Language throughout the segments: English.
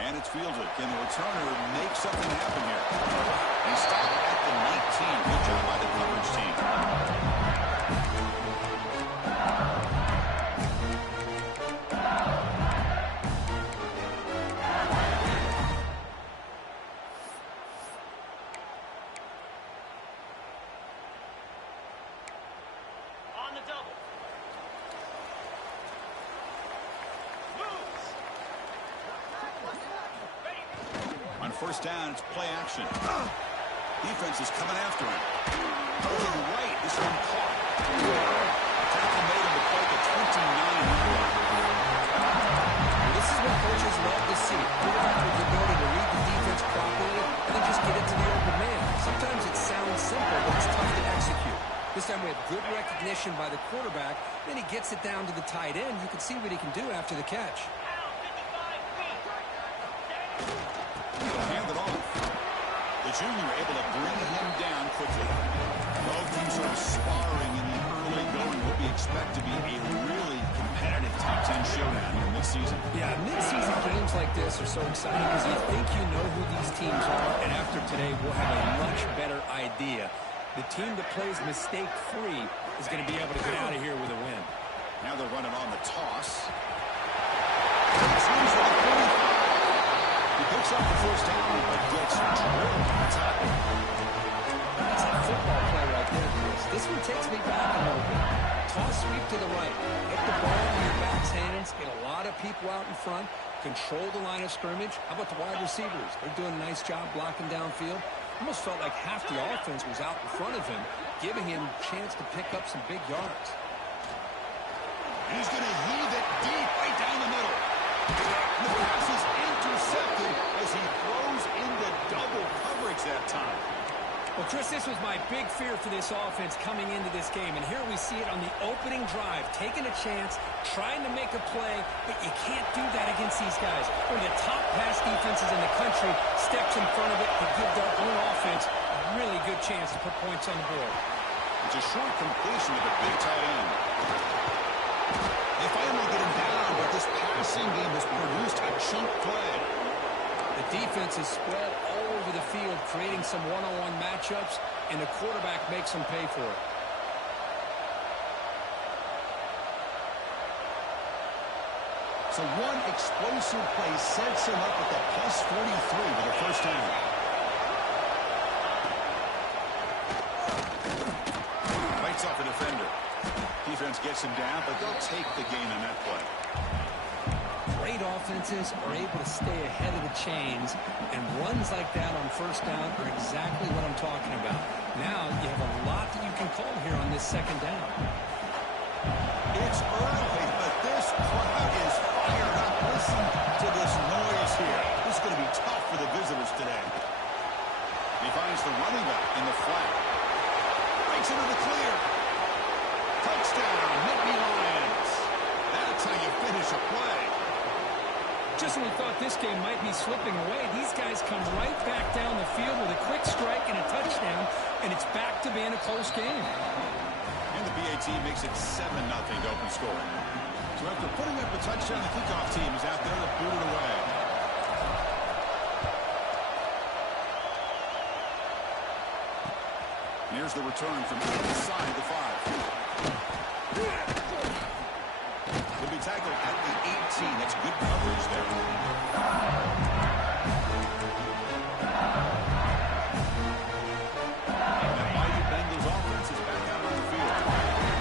And it's fielded. Can the returner make something happen here? He stopped at the 19. Good job by the coverage team. On the double. On first down, it's play action. Defense is coming after him. Looking right, this one caught. Tackle made him to play the 29-yard line. This is what coaches love to see. Quarterback with the ability to read the defense properly and then just get it to the open man. Sometimes it sounds simple, but it's tough to execute. This time we have good recognition by the quarterback. Then he gets it down to the tight end. You can see what he can do after the catch. He'll hand it off. The junior able to bring him down quickly. Both teams sort of sparring in the early going. What we expect to be a really competitive top 10 showdown here mid-season. Yeah, mid-season games like this are so exciting because you think you know who these teams are, and after today we'll have a much better idea. The team that plays mistake-free is going to be able to get out of here with a win. Now they're running on the toss. He picks up the first down, but gets drilled on the tackle. That's a football play right there, Chris. This one takes me back a little bit. Toss sweep to the right. Get the ball in your back's hands. Get a lot of people out in front. Control the line of scrimmage. How about the wide receivers? They're doing a nice job blocking downfield. Almost felt like half the offense was out in front of him, giving him a chance to pick up some big yards. He's going to heave it deep right down the middle. And the pass is intercepted as he throws into double coverage that time. Well, Chris, this was my big fear for this offense coming into this game. And here we see it on the opening drive, taking a chance, trying to make a play, but you can't do that against these guys. One of the top pass defenses in the country steps in front of it to give their own offense a really good chance to put points on the board. It's a short completion of the big tight end. They finally get him down, but this passing game has produced a chunk play. The defense is spread all over the field, creating some one-on-one matchups, and the quarterback makes them pay for it. So one explosive play sets him up with the plus 43 with a first down. Fights off a defender. Defense gets him down, but they'll take the gain on that play. Great offenses are able to stay ahead of the chains, and runs like that on first down are exactly what I'm talking about. Now you have a lot that you can call here on this second down. It's early, but this crowd is fired up. Listen to this noise here. This is going to be tough for the visitors today. He finds the running back in the flat. Breaks into the clear. Touchdown, Nittany Lions. That's how you finish a play. Just when we thought this game might be slipping away, these guys come right back down the field with a quick strike and a touchdown, and it's back to being a close game. And the BA team makes it 7-0 to open scoring. So after putting up a touchdown, the kickoff team is out there to boot it away. And here's the return from inside the 5. He'll be tackled at the 18. That's good coverage there. And the mighty Bengals offense is back out on the field.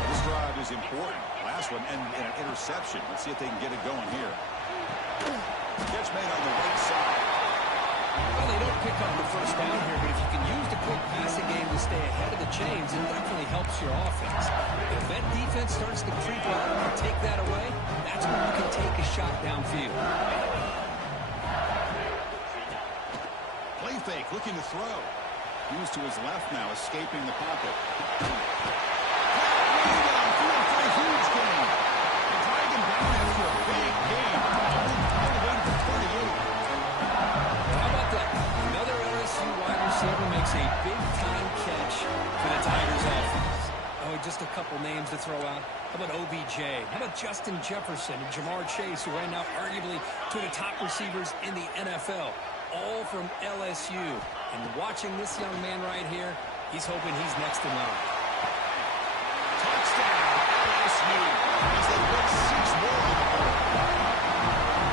This drive is important. Last one and an interception. Let's see if they can get it going here. Catch made on the right side. Well, they don't pick up the first down here, but if you can use the quick passing game to stay ahead of the chains, it definitely helps your offense. If that defense starts to creep up and take that away, that's when you can take a shot downfield. Play fake, looking to throw. Used to his left now, escaping the pocket. Way downfield for a huge gain. They drag him down after a big gain. All the way to the 38. How about that? Another LSU wide receiver makes a big-time catch for the Tigers offense. Oh, just a couple names to throw out. How about OBJ? How about Justin Jefferson and Jamar Chase, who right now arguably to the top receivers in the NFL, all from LSU. And watching this young man right here, he's hoping he's next in line. Touchdown, LSU, as they put 6 more on the board.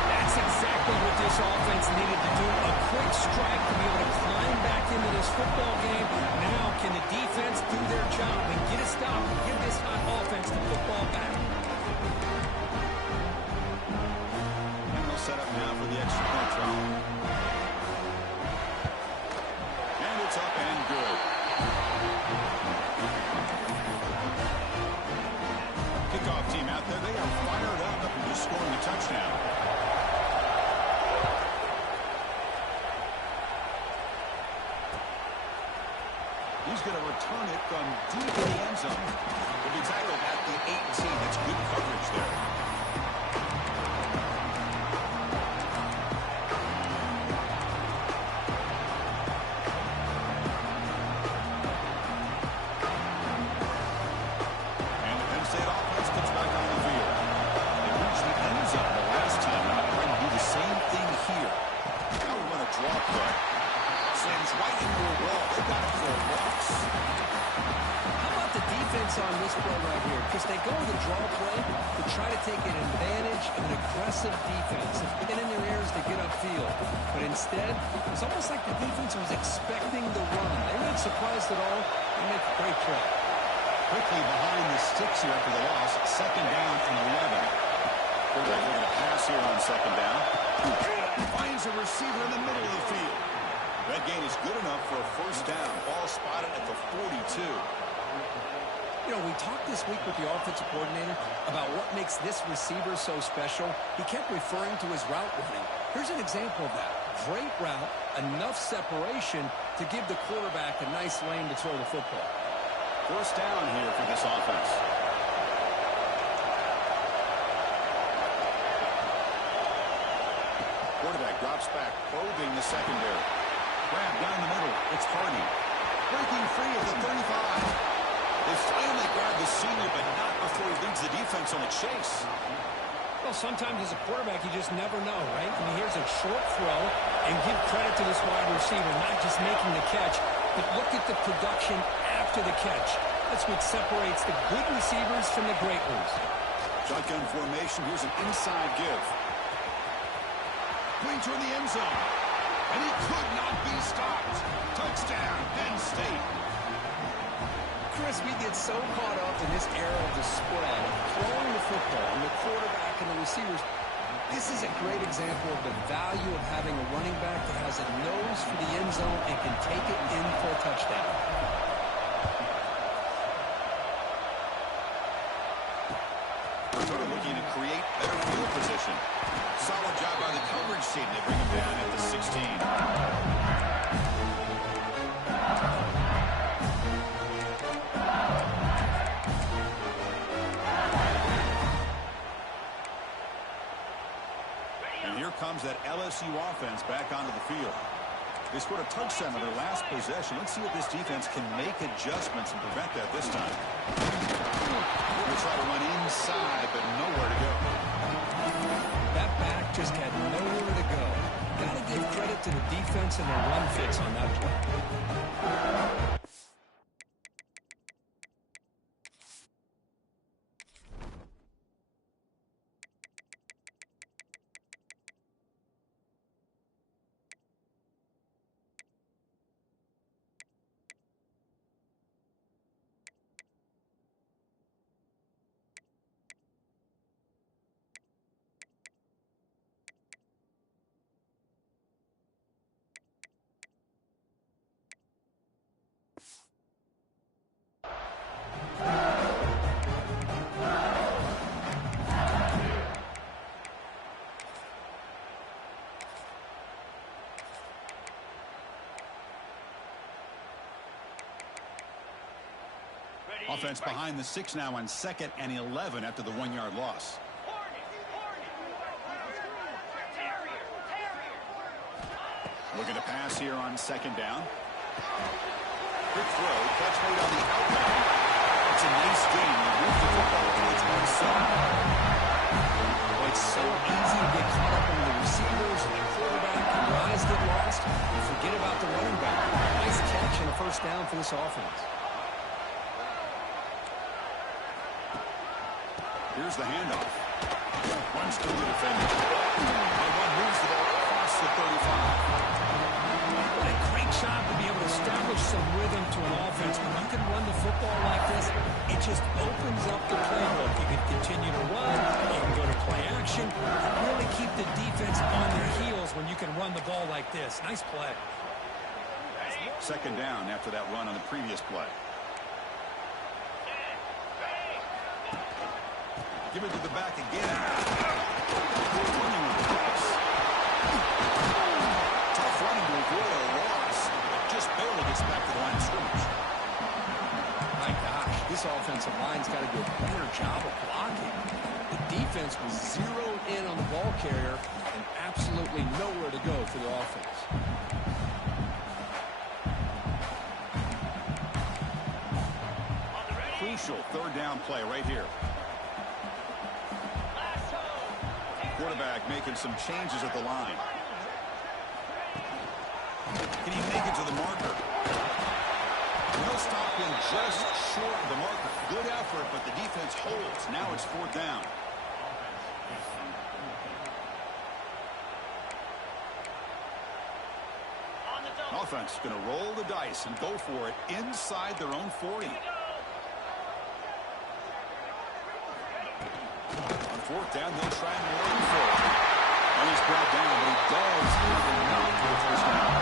That's exactly what this offense needed to do. A quick strike to be able to climb back into this football game. Now, can the defense do their job and get a stop and give this hot offense the football back? And they'll set up now for the extra point try. And it's up and good. Kickoff team out there, they are fired up after just scoring a touchdown. He's going to return it from deep in the end zone. He'll be tackled at the 18. That's good coverage there. And the Penn State offense gets back on the field. They reached the end zone the last time. Now they're going to do the same thing here. Now we want a draw play. Slams right into a wall. They've got it for a loss. How about the defense on this play right here? Because they go with a draw play to try to take an advantage of an aggressive defense and get in their ears to get upfield. But instead, it's almost like the defense was expecting the run. They weren't surprised at all. They make a great play. Quickly behind the sticks here after the loss. 2nd down and 11. Quarterback looking to pass here on 2nd down. Finds a receiver in the middle of the field. That gain is good enough for a 1st down. Ball spotted at the 42. You know, we talked this week with the offensive coordinator about what makes this receiver so special. He kept referring to his route running. Here's an example of that. Great route, enough separation to give the quarterback a nice lane to throw the football. 1st down here for this offense. Quarterback drops back, probing the secondary. Grab down the middle. It's Hardy. Breaking free at the 35. They finally grab the senior, but not before he leads the defense on a chase. Well, sometimes as a quarterback, you just never know, right? I mean, here's a short throw, and give credit to this wide receiver, not just making the catch, but look at the production after the catch. That's what separates the good receivers from the great ones. Shotgun formation. Here's an inside give. Going toward the end zone. And he could not be stopped. Touchdown, Penn State. Chris, we get so caught up in this era of the spread, throwing the football, and the quarterback and the receivers. This is a great example of the value of having a running back that has a nose for the end zone and can take it in for a touchdown. They're looking to create better field position. Solid job by the coverage team. They bring him down at the 16. And here comes that LSU offense back onto the field. They scored a touchdown on their last possession. Let's see if this defense can make adjustments and prevent that this time. We'll try to run inside, but nowhere to go. That back just had nowhere to go. Got to give credit to the defense and their run fits on that play. Offense behind the 6 now on 2nd and 11 after the 1-yard loss. Looking to pass here on 2nd down. Quick throw, catch made on the outbound. It's a nice game. They move the football to its own side. Well, it's so easy to get caught up in the this offense. Here's the handoff. Runs through the defender. And one moves the ball across the 35. What a great job to be able to establish some rhythm to an offense. When you can run the football like this, it just opens up the playbook. You can continue to run, you can go to play action, and really keep the defense on their heels when you can run the ball like this. Nice play. Second down after that run on the previous play. Give it to the back again. Tough running to avoid a loss. Just barely gets back to the line of scrimmage. My gosh, this offensive line's got to do a better job of blocking. The defense was zeroed in on the ball carrier and absolutely nowhere to go for the offense. Crucial third down play right here. Quarterback making some changes at the line. Can he make it to the marker? No stopping just short of the marker. Good effort, but the defense holds. Now it's fourth down. Offense going to roll the dice and go for it inside their own 40. On fourth down, they'll try and run for it. And he's brought down, but he does have enough for the first down.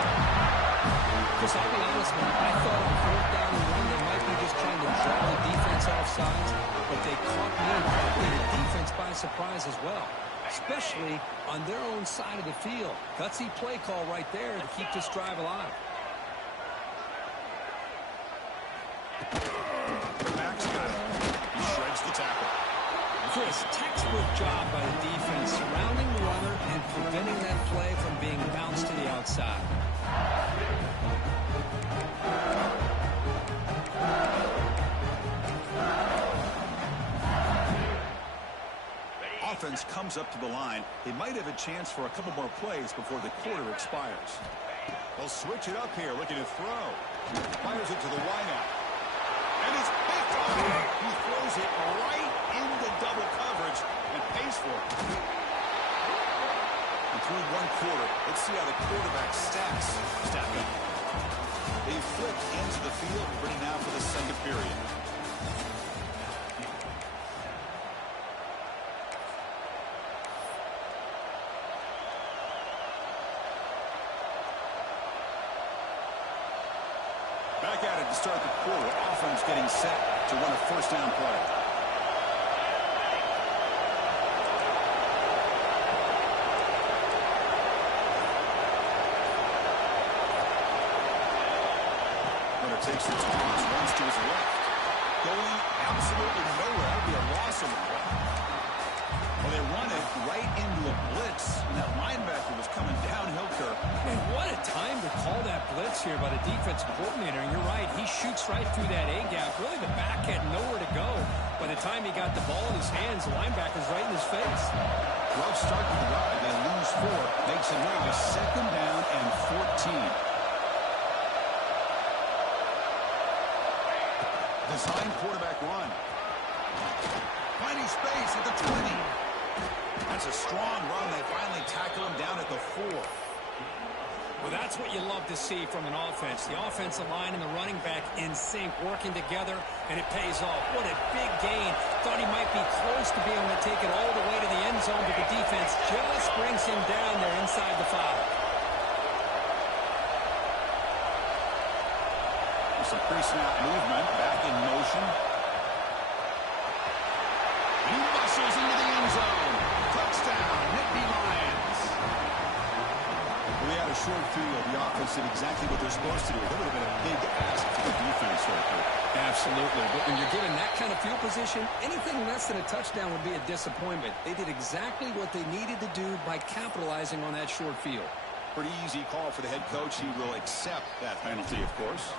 Because I'll be honest, man, I thought on fourth down and one, they might be just trying to draw the defense off sides, but they caught me and probably the defense by surprise as well, especially on their own side of the field. Gutsy play call right there to keep this drive alive. Max got it. He shreds the tackle. Chris, textbook job by the defense surrounding the runner and preventing that play from being bounced to the outside. Offense comes up to the line. They might have a chance for a couple more plays before the quarter expires. They'll switch it up here, looking to throw. Fires it to the wideout. And it's picked off. He throws it right into double coverage and pays for it. And through one quarter, let's see how the quarterback stats stack up. They flipped into the field, ready now for the second period. Back at it to start the quarter. Offense getting set to run a first down play. Runner takes the toss, runs to his left. Going absolutely nowhere. That would be a loss on the play. Well, they run it right into a blitz, and that linebacker was coming downhill, Kirk. Man, what a time to call that blitz here by the defensive coordinator. And you're right, he shoots right through that A-gap. Really, the back had nowhere to go. By the time he got the ball in his hands, the linebacker's right in his face. Rough start to the drive. They lose 4. Makes it now second down and 14. Design quarterback run. Finding space at the 20. That's a strong run. They finally tackle him down at the 4. Well, that's what you love to see from an offense. The offensive line and the running back in sync, working together, and it pays off. What a big gain. Thought he might be close to being able to take it all the way to the end zone, but the defense just brings him down there inside the 5. There's some pre-snap movement. Back in motion. He muscles into the end zone. Touchdown, Nittany Lions. Well, they had a short field. The offense did exactly what they're supposed to do. That would have been a big ask for the defense right there. Absolutely. But when you're given that kind of field position, anything less than a touchdown would be a disappointment. They did exactly what they needed to do by capitalizing on that short field. Pretty easy call for the head coach. He will accept that penalty, of course.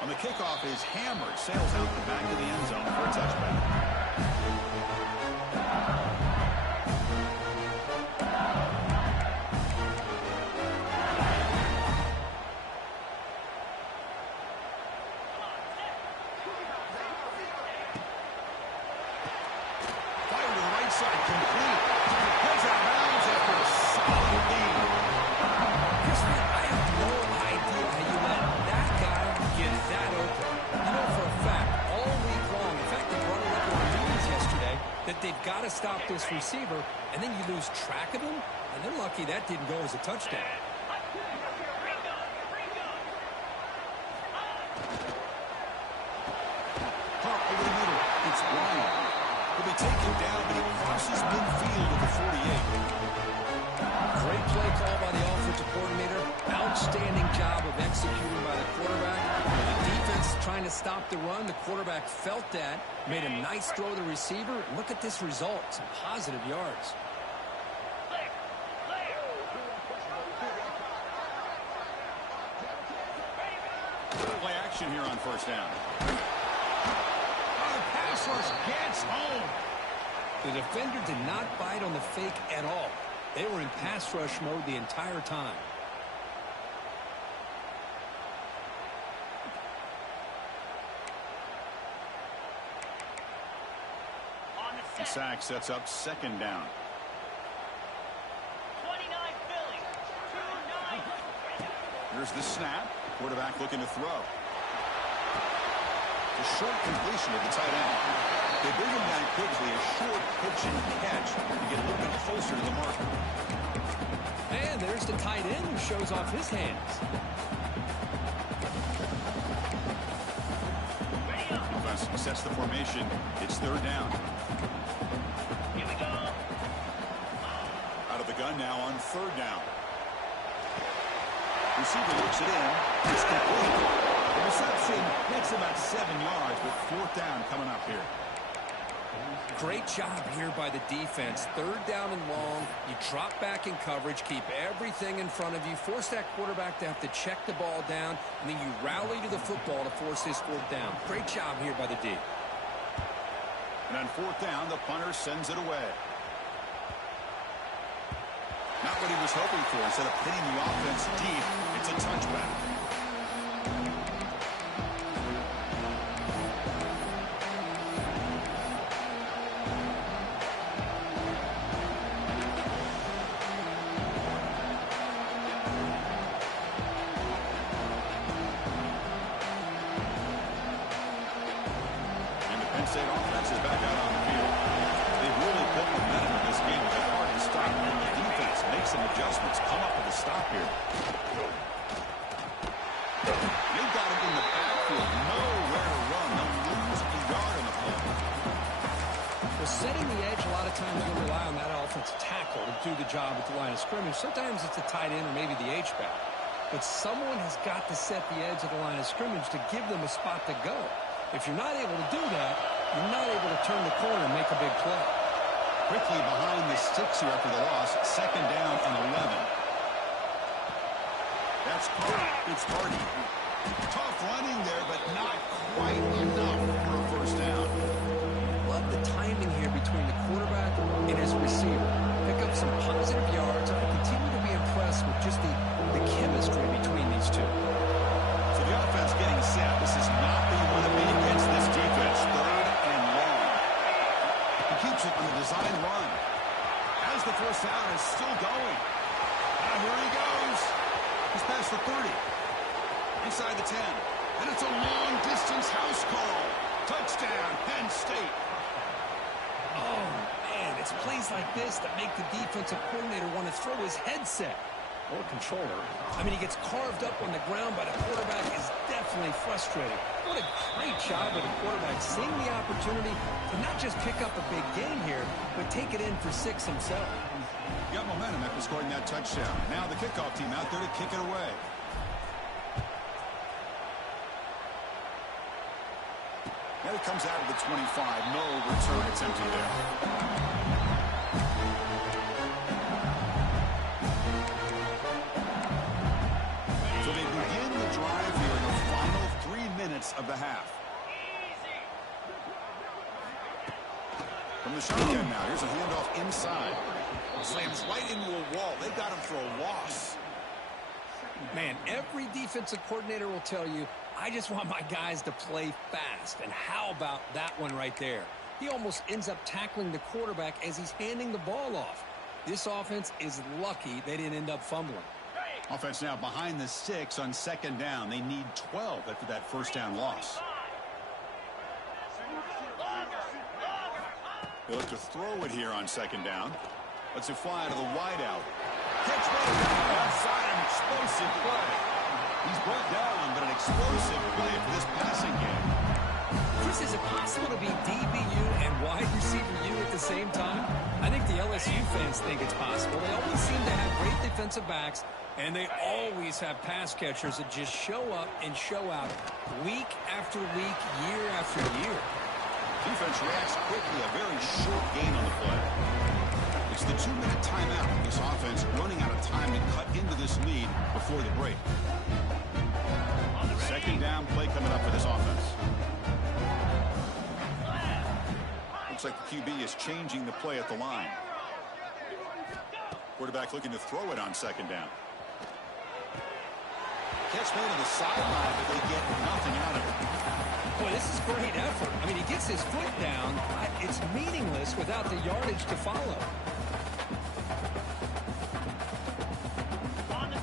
On the kickoff is hammered, sails out the back of the end zone for a touchback. that they've got to stop this receiver, and then you lose track of him, and they're lucky that didn't go as a touchdown. Caught over the middle. It's Ryan. He'll be taken down, but he crosses midfield at the 48. Great play call by the offensive coordinator. Outstanding job of executing by the quarterback. When the defense is trying to stop the run, the quarterback felt that, made a nice throw to the receiver. And look at this result, some positive yards. Play action here on first down. The pass rush gets home. The defender did not bite on the fake at all. They were in pass rush mode the entire time. The sack sets up second down. 29 Philly. 2-9. Here's the snap. Quarterback looking to throw. A short completion of the tight end. They bring him down quickly. A short pitch and catch to get a little bit closer to the marker. And there's the tight end who shows off his hands. Defense sets the formation. It's third down. Here we go. Out of the gun now on third down. Receiver looks it in. It's complete. The reception makes about 7 yards, but fourth down coming up here. Great job here by the defense. Third down and long. You drop back in coverage, keep everything in front of you, force that quarterback to have to check the ball down, and then you rally to the football to force this fourth down. Great job here by the D. And on fourth down, the punter sends it away. Not what he was hoping for. Instead of hitting the offense deep, it's a touchback. Penn State offense is back out on the field. They've really put momentum in this game. They're hard to stop. And the defense makes some adjustments. Come up with a stop here. They've got him in the backfield. Nowhere to run. They'll lose a yard on the play. Well, setting the edge, a lot of times you'll rely on that offensive tackle to do the job at the line of scrimmage. Sometimes it's a tight end or maybe the H-back. But someone has got to set the edge of the line of scrimmage to give them a spot to go. If you're not able to do that, you're not able to turn the corner and make a big play. Quickly behind the sticks here after the loss. Second down and 11. That's Carter. It's Hardy. Tough running there, but not quite enough for a first down. Love the timing here between the quarterback and his receiver. Pick up some positive yards. I continue to be impressed with just the chemistry between these two. So the offense getting set. This is not where you want to be against this defense. Third and long. He keeps it on the design run. As the first down is still going. Now here he goes. He's past the 30. Inside the 10. And it's a long-distance house call. Touchdown, Penn State. Oh, man, it's plays like this that make the defensive coordinator want to throw his headset. Or controller. I mean, he gets carved up on the ground, but the quarterback is definitely frustrated. What a great job of the quarterback seeing the opportunity to not just pick up a big gain here, but take it in for 6 himself. Got momentum after scoring that touchdown. Now the kickoff team out there to kick it away. Now he comes out of the 25. No return attempted there. So they begin the drive here in the final 3 minutes of the half. From the shotgun now, here's a handoff inside. Slams right into a wall. They got him for a loss. Man, every defensive coordinator will tell you, I just want my guys to play fast. And how about that one right there? He almost ends up tackling the quarterback as he's handing the ball off. This offense is lucky they didn't end up fumbling. Offense now behind the 6 on second down. They need 12 after that first down loss. They look to throw it here on second down. Let's it fly to the wideout. Catch made outside, an explosive play. He's brought down, but an explosive play for this passing game. Chris, is it possible to be DBU and wide receiver U at the same time? I think the LSU fans think it's possible. They always seem to have great defensive backs, and they always have pass catchers that just show up and show out week after week, year after year. Defense reacts quickly, a very short gain on the play. It's the 2-minute timeout. This offense running out of time to cut into this lead before the break. Second down play coming up for this offense. Looks like the QB is changing the play at the line. Quarterback looking to throw it on second down. Catch made on the sideline, but they get nothing out of it. Boy, this is great effort. I mean, he gets his foot down. It's meaningless without the yardage to follow.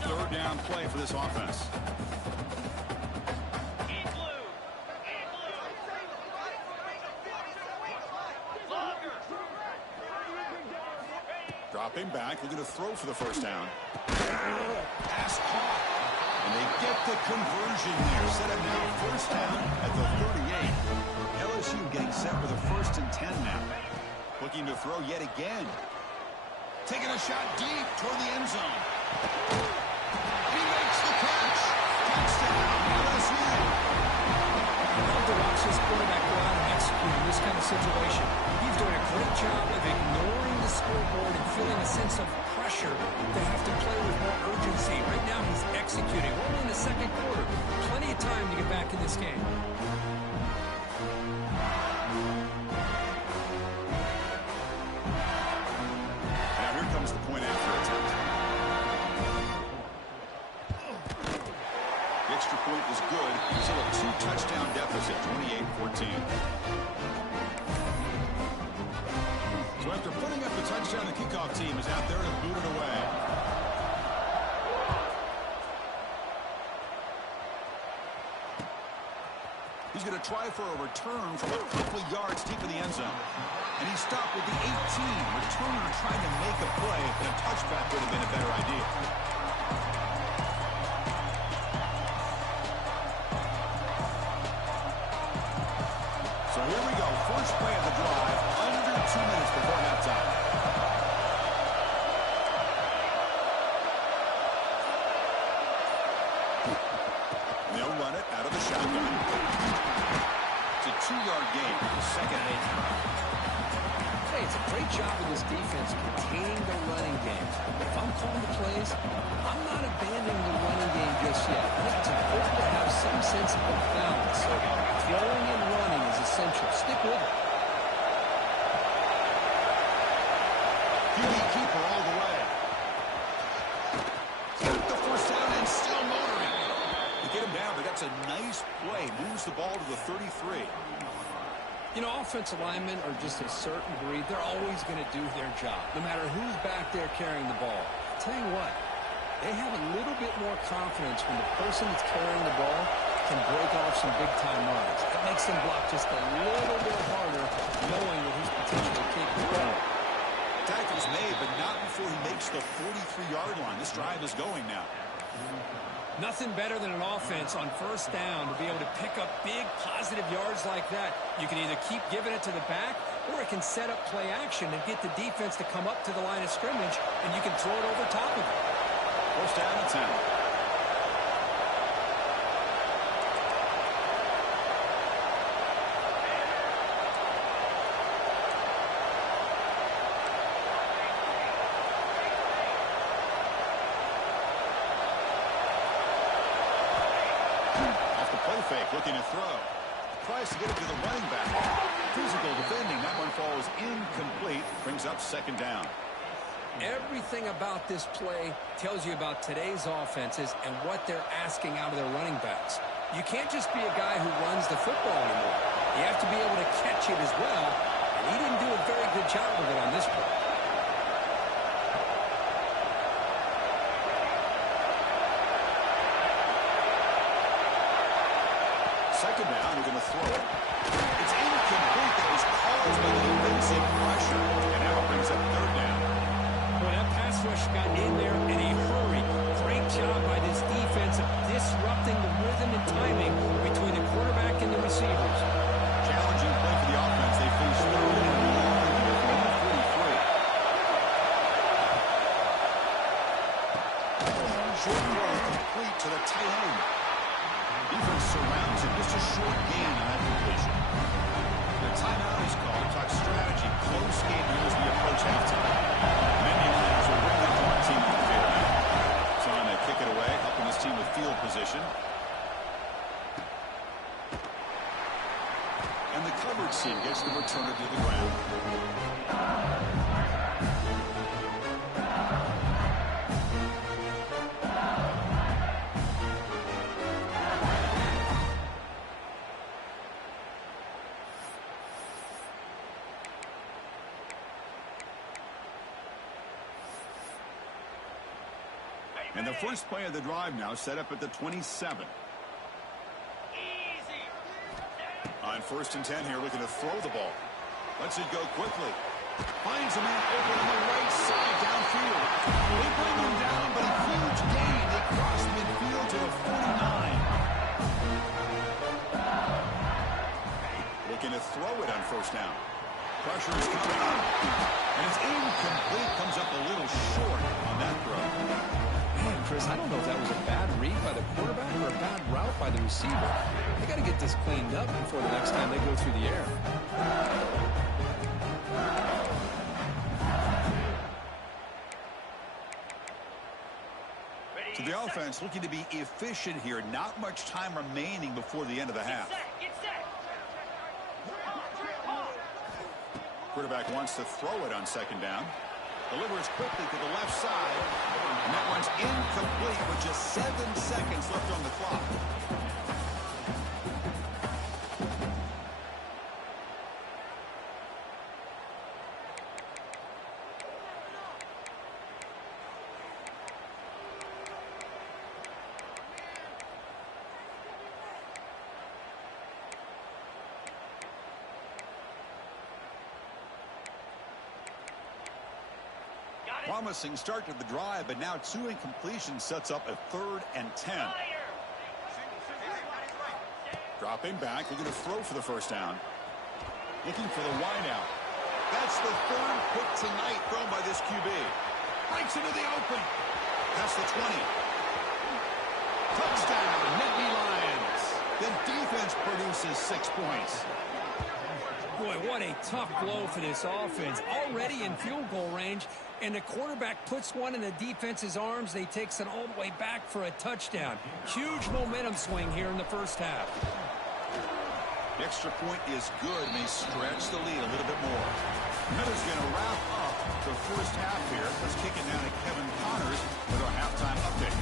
Third down play for this offense. Dropping back, looking to throw for the first down. Pass caught. And they get the conversion there. Set up now first down at the 38. LSU getting set with a 1st and 10 now. Looking to throw yet again. Taking a shot deep toward the end zone. He makes the catch. Touchdown, LSU. I love to watch this quarterback go out and execute in this kind of situation. He's doing a great job of ignoring the scoreboard and feeling a sense of pressure to have to play with more urgency. Right now he's executing. We're only in the second quarter. Plenty of time to get back in this game. Now here comes the point after attempt. The extra point is good. Still a 2-touchdown deficit, 28-14. So after putting up the touchdown, the kickoff team is out there to boot it away. He's going to try for a return from a couple of yards deep in the end zone. And he stopped with the 18. Returner trying to make a play, and a touchback would have been a better idea. So here we go. First play of the drive, under 2 minutes before halftime. They'll run it out of the shotgun. It's a 2-yard gain. Second and 8. Hey, it's a great job of this defense containing the running game. But if I'm calling the plays, I'm not abandoning the running game just yet. I think it's important to have some sense of balance. So throwing and running is essential. Stick with it. QB keeper all the way. The first down and still motoring. To get him down, but that's a nice play. Moves the ball to the 33. You know, offensive linemen are just a certain breed. They're always going to do their job, no matter who's back there carrying the ball. I'll tell you what, they have a little bit more confidence when the person that's carrying the ball can break off some big-time runs. It makes them block just a little bit harder, knowing that he's potentially capable of it. Tackle's made, but not before he makes the 43-yard line. This drive is going now. Nothing better than an offense on first down to be able to pick up big positive yards like that. You can either keep giving it to the back, or it can set up play action and get the defense to come up to the line of scrimmage, and you can throw it over top of it. First down and 10. Fake, looking to throw. Tries to get it to the running back. Physical defending. That one falls incomplete. Brings up second down. Everything about this play tells you about today's offenses and what they're asking out of their running backs. You can't just be a guy who runs the football anymore. You have to be able to catch it as well, and he didn't do a very good job of it on this play. Second down, we're going to throw it. It's incomplete. That was caused by the defensive pressure. And now it brings up third down. Well, that pass rush got in there in a hurry. Great job by this defense of disrupting the rhythm and timing between the quarterback and the receivers. Challenging play for the offense. They face third and long here from the 43. Short throw complete to the tight end. Defense surrounds him. Just a short gain on that completion. The timeout is called. Talk strategy. Close game here as we approach halftime. Many Lions will bring that one team to the field now. Trying to kick it away, helping this team with field position. And the coverage team gets the returner to the ground. And the first play of the drive now set up at the 27. On 1st and 10 here, looking to throw the ball. Lets it go quickly. Finds a man open on the right side downfield. They bring him down, but a huge gain. They cross midfield to the 49. Looking to throw it on 1st down. Pressure is coming up. And it's incomplete. Comes up a little short on that throw. Man, Chris, I don't know if that was a bad read by the quarterback or a bad route by the receiver. They got to get this cleaned up before the next time they go through the air. So the offense looking to be efficient here. Not much time remaining before the end of the half. Get set. Quarterback wants to throw it on 2nd down. Delivers quickly to the left side. And that one's incomplete with just 7 seconds left on the clock. Promising start to the drive, but now 2 incompletions sets up a 3rd and 10. Dropping back, looking to throw for the 1st down. Looking for the wideout. That's the 3rd pick tonight thrown by this QB. Breaks into the open. That's the 20. Touchdown, Nittany Lions. The defense produces 6 points. Boy, what a tough blow for this offense. Already in field goal range, and the quarterback puts one in the defense's arms. They takes it all the way back for a touchdown. Huge momentum swing here in the 1st half. The extra point is good. May stretch the lead a little bit more. Miller's going to wrap up the 1st half here. Let's kick it down to Kevin Connors with our halftime update.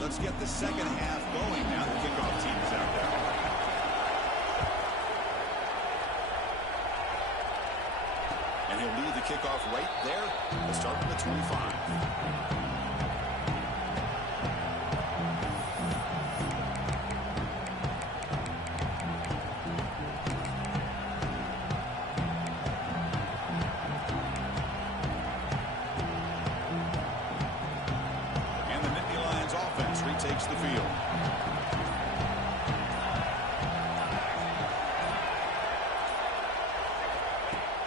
Let's get the 2nd half going now. The kickoff team is out there. And he'll lead the kickoff right there. We'll start from the 25. Takes the field.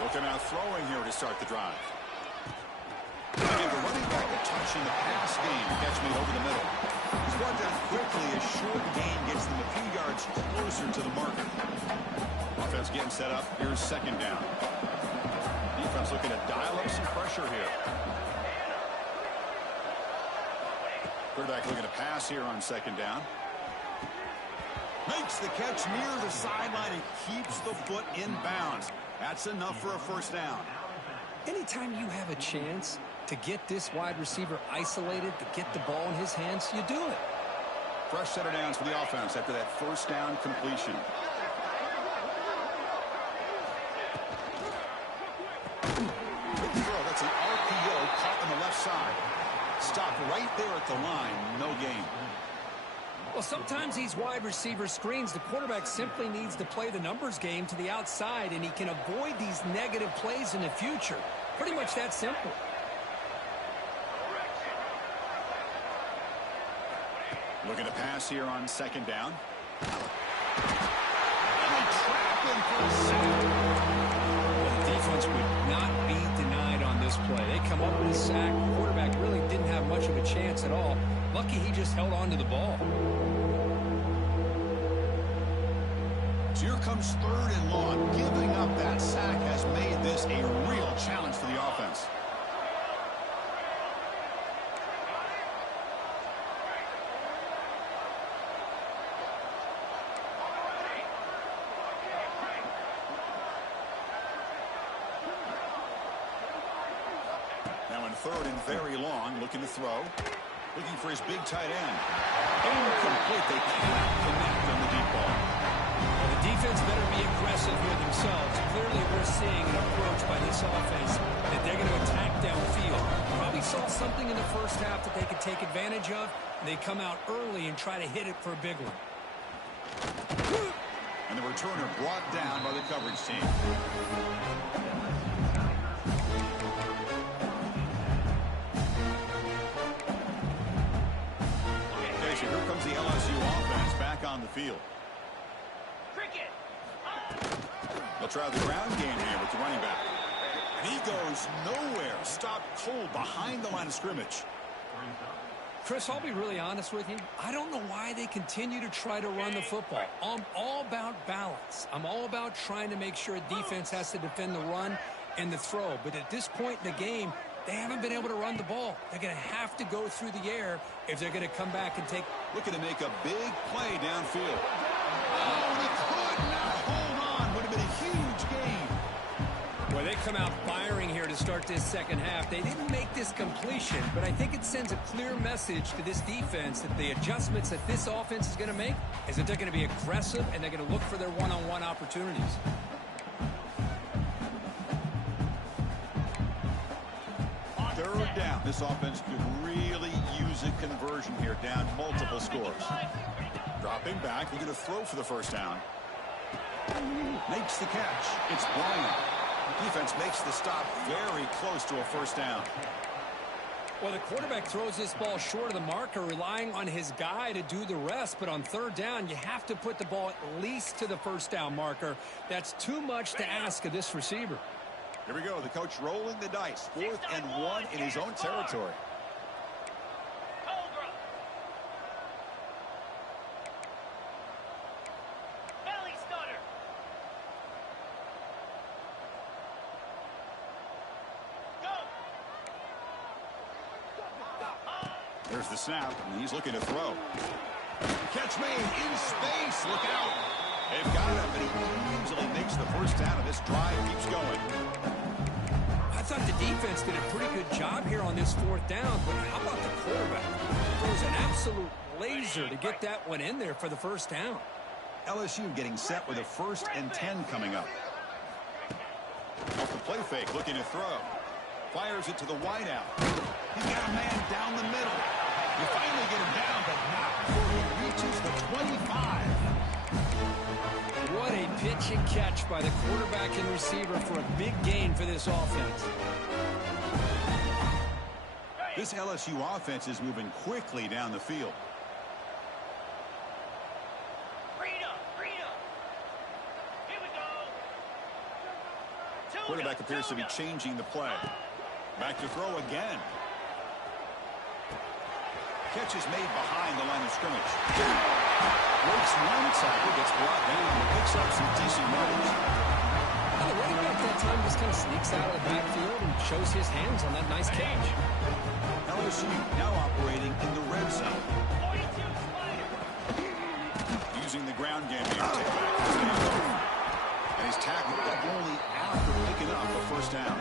Looking out throwing here to start the drive. And the running back a touch in the pass game. Catch me over the middle. He's brought down quickly. A short gain gets them a few yards closer to the marker. Offense getting set up. Here's 2nd down. Defense looking to dial up some pressure here. Quarterback looking to pass here on 2nd down. Makes the catch near the sideline and keeps the foot in bounds. That's enough for a 1st down. Anytime you have a chance to get this wide receiver isolated, to get the ball in his hands, you do it. Fresh set of downs for the offense after that 1st down completion. stopped right there at the line. No gain. Well, sometimes these wide receiver screens, the quarterback simply needs to play the numbers game to the outside, and he can avoid these negative plays in the future. Pretty much that simple. Looking to pass here on second down. And they trap him for a sack. Well, the defense would not be denied on this play. They come up with a sack. The quarterback really didn't have much of a chance at all. Lucky he just held on to the ball. So here comes third and long. Giving up that sack has made this a real challenge for the offense. Now in third and very long, looking to throw. Looking for his big tight end. Incomplete. They cannot connect on the deep ball. Well, the defense better be aggressive here themselves. Clearly, we're seeing an approach by this offense that they're going to attack downfield. Probably saw something in the first half that they could take advantage of, and they come out early and try to hit it for a big one. And the returner brought down by the coverage team. Okay, so here comes the LSU offense back on the field. Cricket. They'll try the ground game here with the running back. And he goes nowhere. Stopped cold behind the line of scrimmage. Chris, I'll be really honest with you. I don't know why they continue to try to run the football. I'm all about balance. I'm all about trying to make sure defense has to defend the run and the throw. But at this point in the game, they haven't been able to run the ball. They're going to have to go through the air if they're going to come back and take. Looking to make a big play downfield. Oh, he could not hold on. Would have been a huge gain. Well, they come out firing here to start this second half. They didn't make this completion, but I think it sends a clear message to this defense that the adjustments that this offense is going to make is that they're going to be aggressive and they're going to look for their one-on-one opportunities. Third down. This offense could really use a conversion here, down multiple scores. Dropping back, they're going to throw for the first down. Makes the catch. It's Bryant. Defense makes the stop very close to a first down. Well, the quarterback throws this ball short of the marker, relying on his guy to do the rest. But on third down, you have to put the ball at least to the first down marker. That's too much to ask of this receiver. Here we go. The coach rolling the dice. 4th and 1 in his own territory. Cobra. Belly stutter. Go. There's the snap, and he's looking to throw. Catch made in space. Look out. They've got him, but he easily makes the first down, and this drive keeps going. I thought the defense did a pretty good job here on this fourth down, but how about the quarterback? Throws an absolute laser to get that one in there for the first down. LSU getting set with a 1st and 10 coming up. Off the play fake, looking to throw. Fires it to the wideout. He's got a man down the middle. You finally get him down, but not before he reaches the 25. What a pitch and catch by the quarterback and receiver for a big gain for this offense. This LSU offense is moving quickly down the field. Freedom. Here we go. Quarterback appears to be changing the play. Back to throw again. Catch is made behind the line of scrimmage. Breaks one tackle, gets brought down, and picks up some decent yards. And the running back that time just kind of sneaks out of the backfield and shows his hands on that nice catch. LSU now operating in the red zone. 42 Spider. Using the ground game here. And he's tackled, but only after picking up a first down.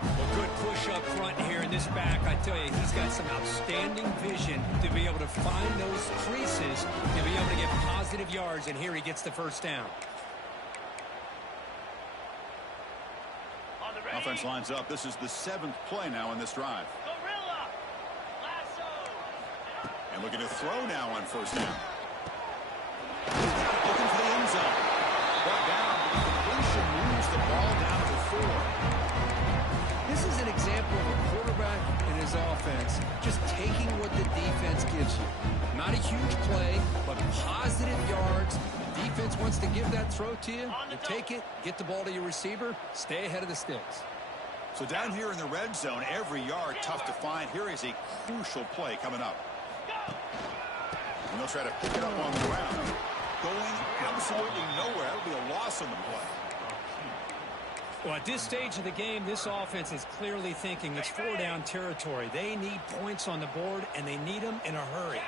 A good push up front here in this back. I tell you, he's got some outstanding vision to be able to find those creases, to be able to get positive yards, and here he gets the first down. On the ready. Offense lines up. This is the 7th play now in this drive. Gorilla. And looking to throw now on first down. Looking for the end zone. Brought down. Completion moves the ball down to 4. This is an example of a quarterback and his offense just taking what the defense gives you. Not a huge play, but positive yards. The defense wants to give that throw to you. You take it, get the ball to your receiver, stay ahead of the sticks. So down here in the red zone, every yard tough to find. Here is a crucial play coming up. And they'll try to pick it up on the ground. Going absolutely nowhere. That'll be a loss on the play. Well, at this stage of the game, this offense is clearly thinking it's 4-down territory. They need points on the board, and they need them in a hurry.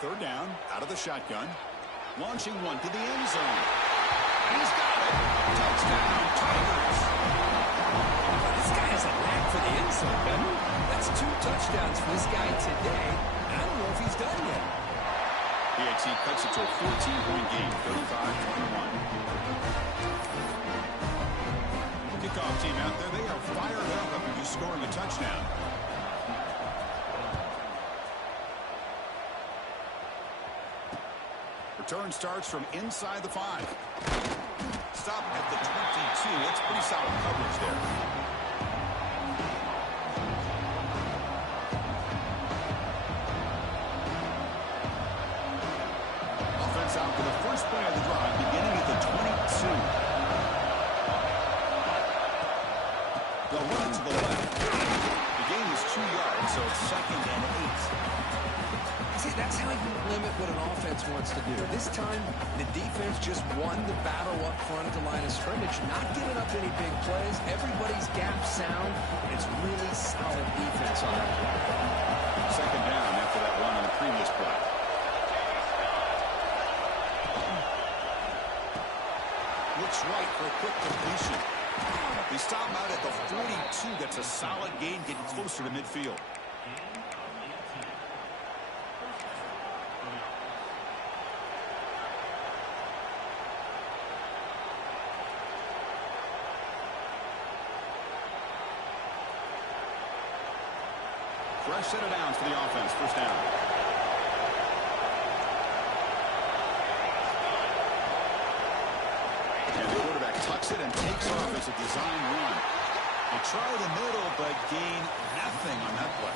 Third down, out of the shotgun. Launching one to the end zone. And he's got it. Touchdown, Tigers. This guy has a knack for the end zone, doesn't he? That's 2 touchdowns for this guy today. I don't know if he's done yet. BAT cuts it to a 14-point game, 35-21. Kickoff team out there, they are fired up after just scoring a touchdown. Return starts from inside the 5. Stop at the 22. That's pretty solid coverage there. Offense out for the first play of the drive, beginning at the 22. They'll run it to the left. The gain is 2 yards, so it's 2nd and 8. See, that's how you limit what an offense wants to do. This time, the defense just won the battle up front at the line of scrimmage, not giving up any big plays. Everybody's gap sound, and it's really solid defense on that play. 2nd down after that run on the previous play. Looks right for a quick completion. They stop him out at the 42. That's a solid gain, getting closer to midfield. Fresh set of downs for the offense. First down. And the quarterback tucks it and takes off as a design run. They try the middle, but gain nothing on that play.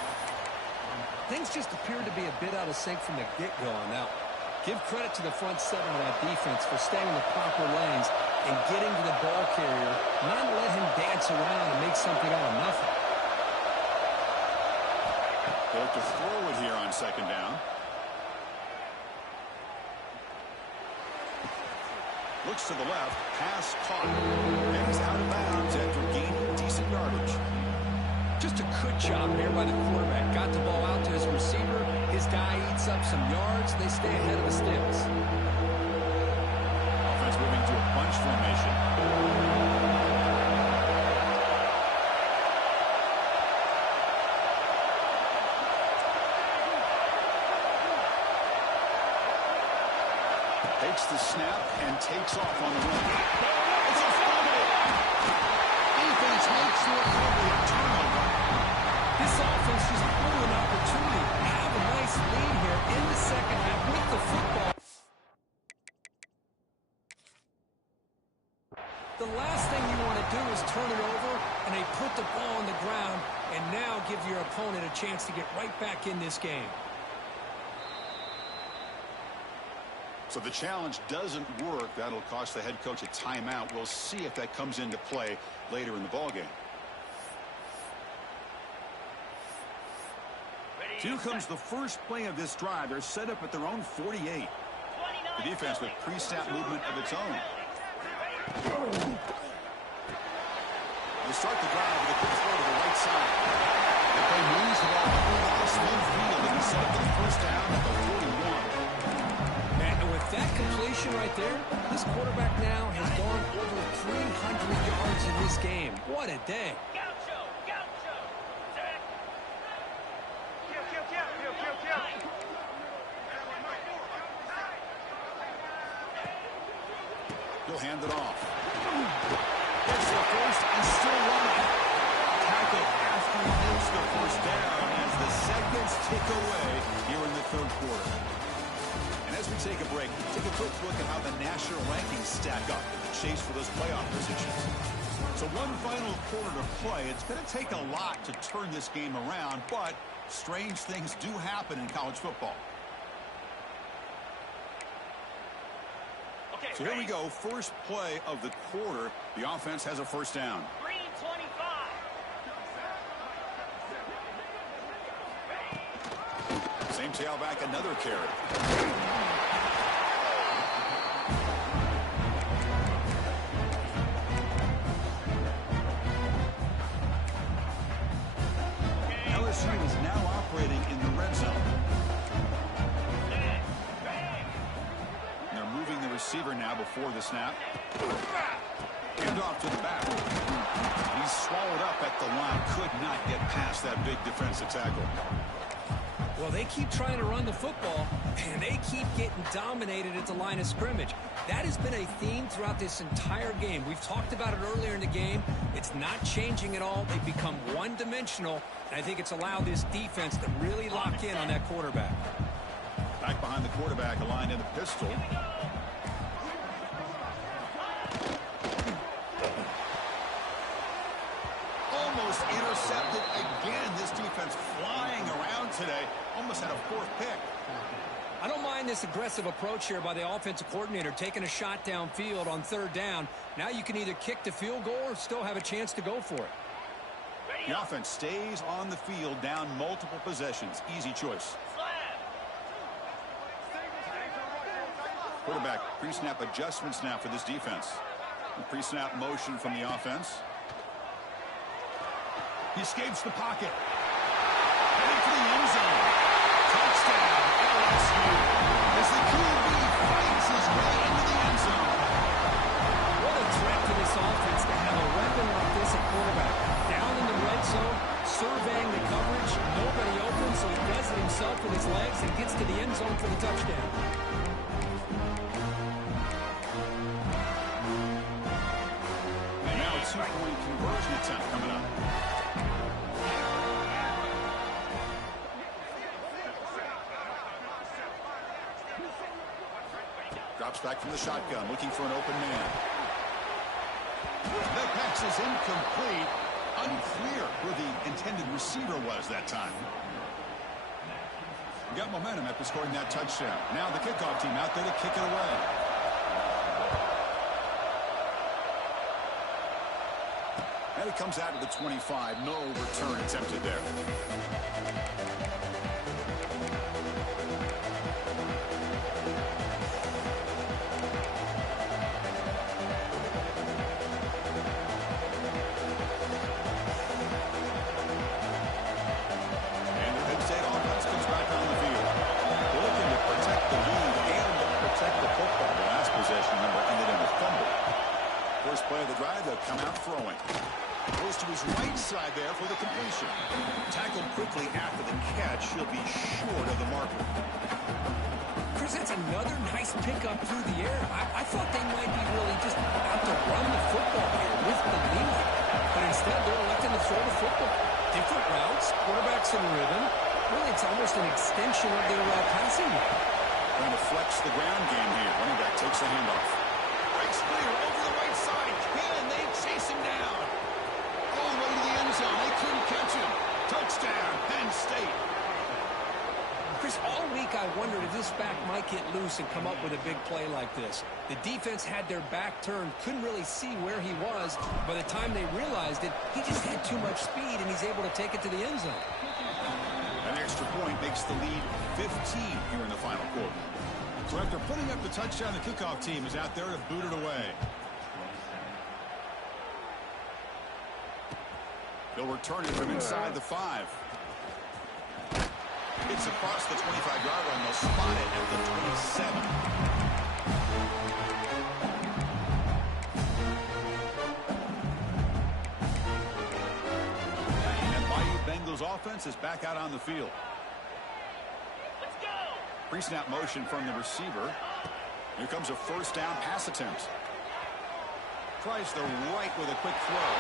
Things just appeared to be a bit out of sync from the get-go on that one. Give credit to the front seven of that defense for staying in the proper lanes and getting to the ball carrier, not let him dance around and make something out of nothing. They look to throw it here on 2nd down. Looks to the left. Pass caught. And he's out of bounds after gaining decent yardage. Just a good job there by the quarterback. Got the ball out to his receiver. His guy eats up some yards. They stay ahead of the sticks. Offense moving to a bunch formation. Takes the snap and takes off on the run. It's a fumble. Defense makes the recovery, a turnover. This offense just blew an opportunity to have a nice lead here in the 2nd half with the football. The last thing you want to do is turn it over, and they put the ball on the ground and now give your opponent a chance to get right back in this game. So the challenge doesn't work. That'll cost the head coach a timeout. We'll see if that comes into play later in the ballgame. Here comes the first play of this drive. They're set up at their own 48. The defense with pre-snap movement of its own. They start the drive with a quick throw to the right side. The play moves the ball across midfield, and he's set up for the first down at the 41. And with that completion right there, this quarterback now has gone over 300 yards in this game. What a day. Gaucho, gaucho. Set. He'll hand it off. Gets the first and still running. Tackle after quickly gets the first down as the seconds tick away here in the third quarter. And as we take a break, take a quick look at how the national rankings stack up in the chase for those playoff positions. So one final quarter to play. It's going to take a lot to turn this game around, but strange things do happen in college football. Okay, So here we go. First play of the quarter. The offense has a first down. Green 25. Same tailback, another carry. LSU is now operating in the red zone. And they're moving the receiver now before the snap. Hand off to the back. He's swallowed up at the line. Could not get past that big defensive tackle. Well, they keep trying to run the football, and they keep getting dominated at the line of scrimmage. That has been a theme throughout this entire game. We've talked about it earlier in the game. It's not changing at all. They've become one-dimensional, and I think it's allowed this defense to really lock in on that quarterback. Back behind the quarterback, aligned in a pistol. Almost intercepted again. This defense flying around today. Almost had a fourth pick. I don't mind this aggressive approach here by the offensive coordinator, taking a shot downfield on third down. Now you can either kick the field goal or still have a chance to go for it. The offense stays on the field, down multiple possessions. Easy choice. Quarterback, pre-snap adjustments now for this defense. Pre-snap motion from the offense. He escapes the pocket. Heading for the end zone. Touchdown, LSU. As the QB fights his way into the end zone. What a threat for this offense to have a weapon like this at quarterback. Down in the red zone, surveying the coverage. Nobody open, so he does it himself with his legs and gets to the end zone for the touchdown. And now a two-point conversion attempt coming up. Drops back from the shotgun, looking for an open man. The pass is incomplete. Unclear who the intended receiver was that time. Got momentum after scoring that touchdown. Now the kickoff team out there to kick it away. And it comes out to the 25. No return attempted there. First play of the drive, they'll come out throwing. Goes to his right side there for the completion. Tackled quickly after the catch. He'll be short of the marker. Chris, that's another nice pickup through the air. I thought they might be really just out to run the football here with the lead. But instead, they're electing to throw the football. Different routes, quarterbacks in rhythm. Really, it's almost an extension of their passing. Trying to flex the ground game here. Running back takes the handoff. Breaks clear over the right side. Can they chase him down? All the way to the end zone. They couldn't catch him. Touchdown, Penn State. Chris, all week I wondered if this back might get loose and come up with a big play like this. The defense had their back turned, couldn't really see where he was. By the time they realized it, he just had too much speed, and he's able to take it to the end zone. An extra point makes the lead 15 here in the final quarter. So after putting up the touchdown, the kickoff team is out there to boot it away. They'll return it from inside the 5. It's across the 25-yard line. They'll spot it at the 27. And Bayou Bengals offense is back out on the field. Let's go. Pre-snap motion from the receiver. Here comes a first down pass attempt. Tries the right with a quick throw.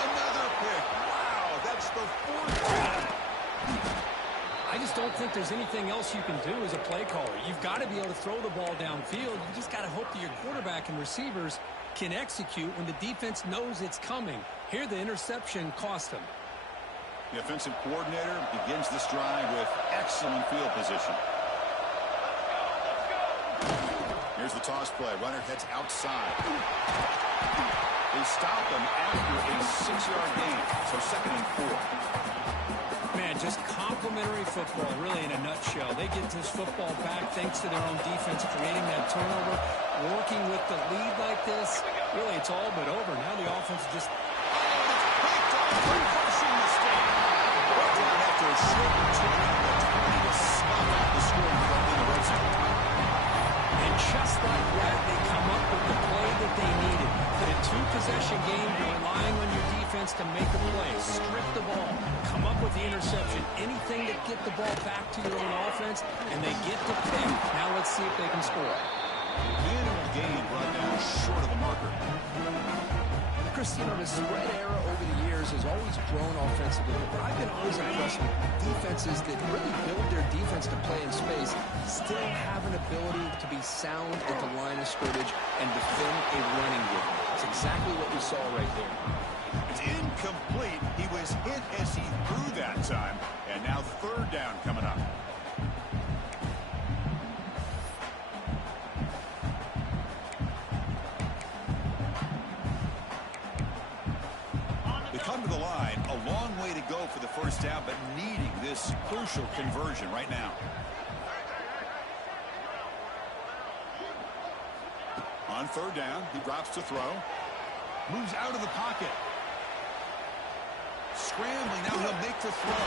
Another pick. Wow, That's the fourth down. I just don't think there's anything else you can do as a play caller. You've got to be able to throw the ball downfield. You just got to hope that your quarterback and receivers can execute when the defense knows it's coming. Here, the interception cost him. The offensive coordinator begins this drive with excellent field position. Here's the toss play. Runner heads outside. They stop him after a 6-yard gain, so 2nd and 4. Man, just complimentary football, really, in a nutshell. They get this football back thanks to their own defense, creating that turnover. Working with the lead like this, really, it's all but over. Now the offense just... Picked off a crushing mistake. Brought down after a short return at the 20 to snuff out the score in the red zone. And just like that, they come up with the play that they needed. In a 2-possession game, you're relying on your defense to make a play, strip the ball, come up with the interception, anything to get the ball back to your own offense, and they get to pick. Now let's see if they can score. Minimal gain brought down short of the marker. Chris, you know, the spread era over the years has always grown offensively, but I've been always impressed with defenses that really build their defense to play in space, still have an ability to be sound at the line of scrimmage and defend a running game. It's exactly what we saw right there. It's incomplete. He was hit as he threw that time, and now 3rd down coming up. Come to the line, a long way to go for the first down, but needing this crucial conversion right now. On 3rd down, he drops to throw. Moves out of the pocket. Scrambling, now he'll make the throw.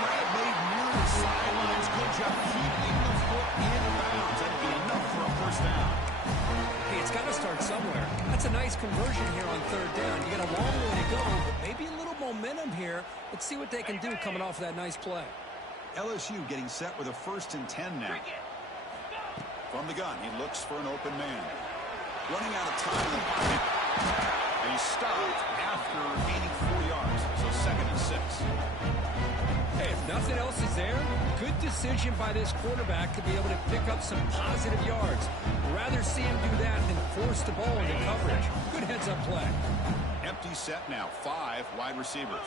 Grab made near the sidelines. Good job keeping the foot in bounds. That'll be enough for a first down. Hey, it's got to start somewhere. That's a nice conversion here on 3rd down. You got a long way to go, but maybe a little momentum here. Let's see what they can do coming off of that nice play. LSU getting set with a 1st and 10 now. From the gun, he looks for an open man. Running out of time in the pocket. And he stopped after gaining 4 yards, so 2nd and 6. Hey, if nothing else is there, good decision by this quarterback to be able to pick up some positive yards. Rather see him do that than force the ball into coverage. Good heads-up play. Empty set now, 5 wide receivers.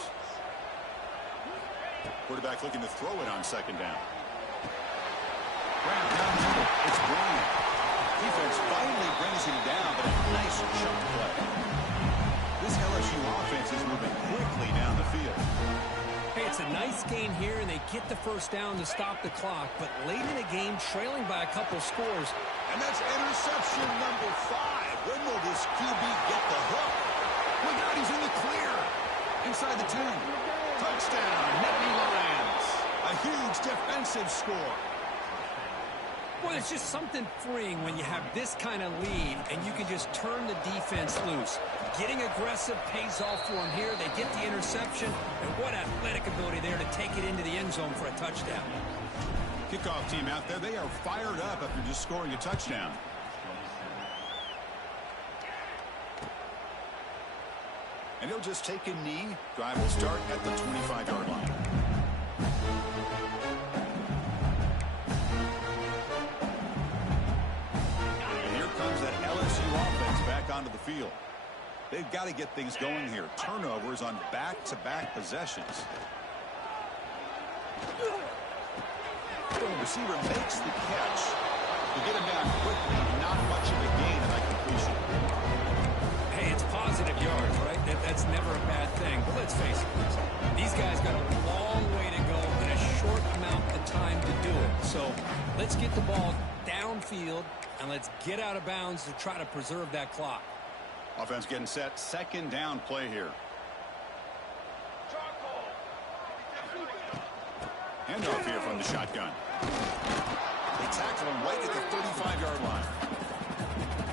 Quarterback looking to throw it on 2nd down. Grab down the middle. It's Bryant. Defense finally brings him down, but a nice chunk play. This LSU offense is moving quickly down the field. Hey, it's a nice gain here, and they get the first down to stop the clock. But late in the game, trailing by a couple scores. And that's interception number 5. When will this QB get the hook? Look out, he's in the clear. Inside the 10. Touchdown, Nittany Lions. A huge defensive score. Well, it's just something freeing when you have this kind of lead and you can just turn the defense loose. Getting aggressive pays off for them here. They get the interception, and what athletic ability there to take it into the end zone for a touchdown. Kickoff team out there, they are fired up after just scoring a touchdown. And he'll just take a knee. Drive will start at the 25-yard line. And here comes that LSU offense back onto the field. They've got to get things going here. Turnovers on back-to-back possessions. The receiver makes the catch. To get him down quickly, not much of a gain in that completion. Hey, it's positive yards, right? That's never a bad thing. But let's face it, these guys got a long way to go in a short amount of time to do it. So let's get the ball downfield, and let's get out of bounds to try to preserve that clock. Offense getting set. 2nd down play here. Handoff here from the shotgun. They tackle him right at the 35-yard line.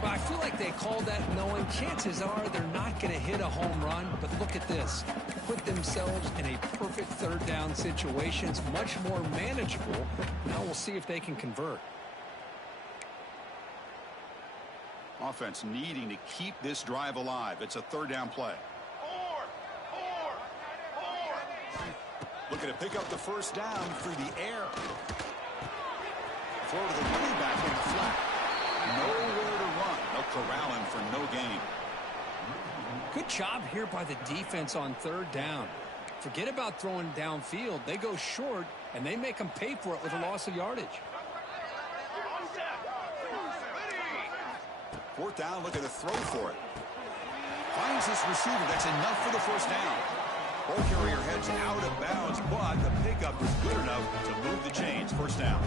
Well, I feel like they called that knowing chances are they're not going to hit a home run. But look at this. Put themselves in a perfect 3rd down situation. It's much more manageable. Now we'll see if they can convert. Offense needing to keep this drive alive. It's a 3rd down play. Looking to pick up the first down through the air. Throw to the running back in the flat. Nowhere to run. They'll corral him for no gain. Good job here by the defense on third down. Forget about throwing downfield. They go short, and they make them pay for it with a loss of yardage. Fourth down, looking to throw for it. Finds his receiver. That's enough for the first down. Ball carrier heads out of bounds, but the pickup was good enough to move the chains. First down.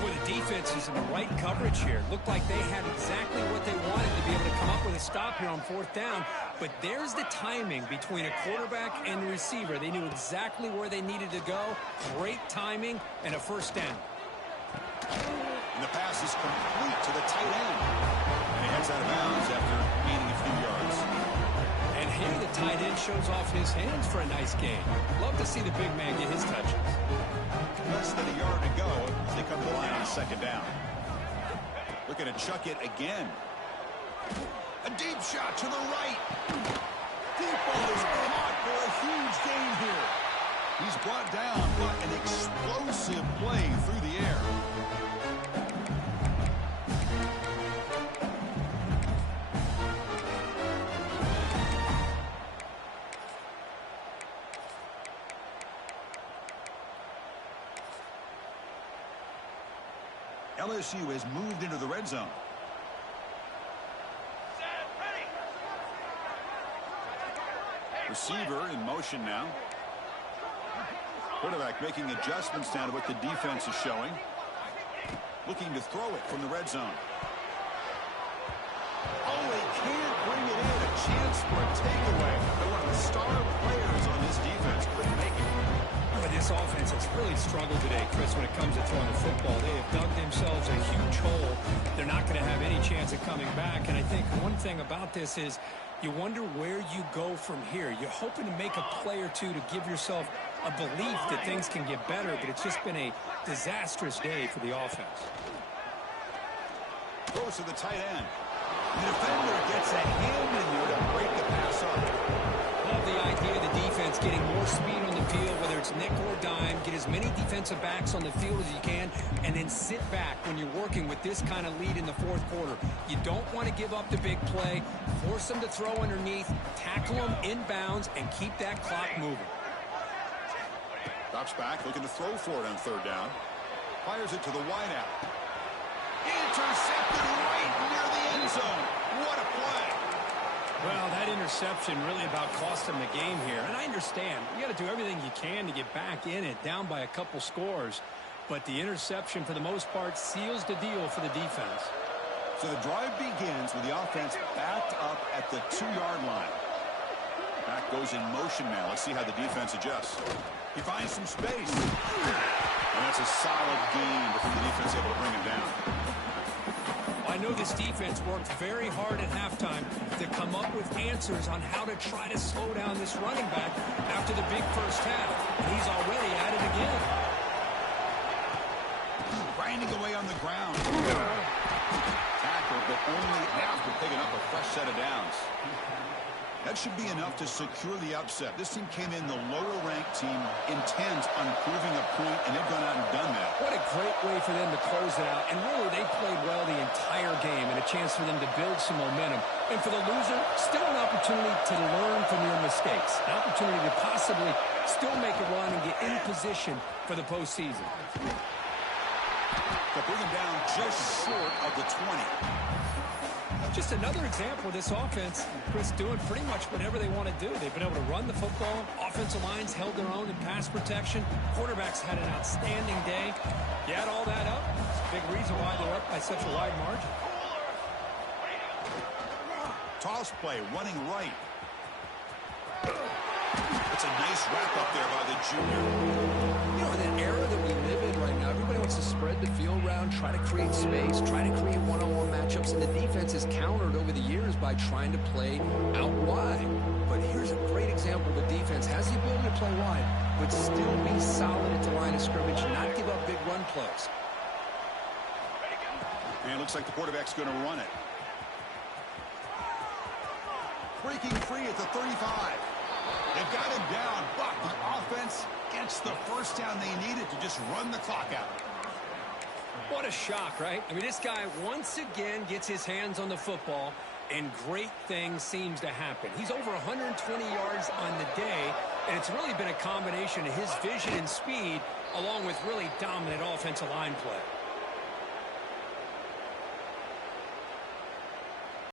Boy, the defense is in the right coverage here. Looked like they had exactly what they wanted to be able to come up with a stop here on fourth down. But there's the timing between a quarterback and the receiver. They knew exactly where they needed to go. Great timing and a first down. And the pass is complete to the tight end. And he heads out of bounds after gaining a few yards. And here the tight end shows off his hands for a nice game. Love to see the big man get his touches. Less than a yard to go as they come to the line on second down. Looking to chuck it again. A deep shot to the right. Deep ball is caught for a huge gain here. He's brought down by an explosive play through the air. LSU has moved into the red zone. Receiver in motion now. Quarterback making adjustments down to what the defense is showing. Looking to throw it from the red zone. Oh, they can't bring it in. A chance for a takeaway. They're one of the star players on this defense. Couldn't make it. But this offense has really struggled today, Chris, when it comes to throwing the football. They have dug themselves a huge hole. They're not going to have any chance of coming back. And I think one thing about this is you wonder where you go from here. You're hoping to make a play or two to give yourself a belief that things can get better, but it's just been a disastrous day for the offense. Throws to the tight end. The defender gets a hand in there to break the pass up. Love the idea of the defense getting more speed on the field, whether it's nickel or dime, get as many defensive backs on the field as you can, and then sit back when you're working with this kind of lead in the fourth quarter. You don't want to give up the big play, force them to throw underneath, tackle them inbounds, and keep that clock moving. Drops back, looking to throw for it on third down. Fires it to the wideout. Intercepted right near the end zone. What a play. Well, that interception really about cost them the game here. And I understand. You got to do everything you can to get back in it, down by a couple scores. But the interception, for the most part, seals the deal for the defense. So the drive begins with the offense backed up at the 2-yard line. Back goes in motion now. Let's see how the defense adjusts. He finds some space. And that's a solid gain before the defense able to bring him down. I know this defense worked very hard at halftime to come up with answers on how to try to slow down this running back after the big first half. And he's already at it again. Grinding away on the ground. Tackle, but only after picking up a fresh set of downs. That should be enough to secure the upset. This team came in the lower-ranked team, intent on proving a point, and they've gone out and done that. What a great way for them to close it out. And really, they played well the entire game, and a chance for them to build some momentum. And for the loser, still an opportunity to learn from your mistakes. An opportunity to possibly still make a run and get in position for the postseason. But bring them down just short of the 20. Just another example of this offense, Chris, doing pretty much whatever they want to do. They've been able to run the football. Offensive lines held their own in pass protection. Quarterbacks had an outstanding day. You add all that up, it's a big reason why they're up by such a wide margin. Toss play, running right. It's a nice wrap up there by the junior. You know, in an era that we live in right now, everybody wants to spread the field around, try to create space, try to create one-on-one matchups, and the defense is countered over the years by trying to play out wide. But here's a great example of a defense has the ability to play wide, but still be solid at the line of scrimmage, not give up big run plays. And it looks like the quarterback's going to run it. Breaking free at the 35. They've got him down, but the offense gets the first down they needed to just run the clock out. What a shock, right? I mean, this guy once again gets his hands on the football, and great things seems to happen. He's over 120 yards on the day, and it's really been a combination of his vision and speed along with really dominant offensive line play.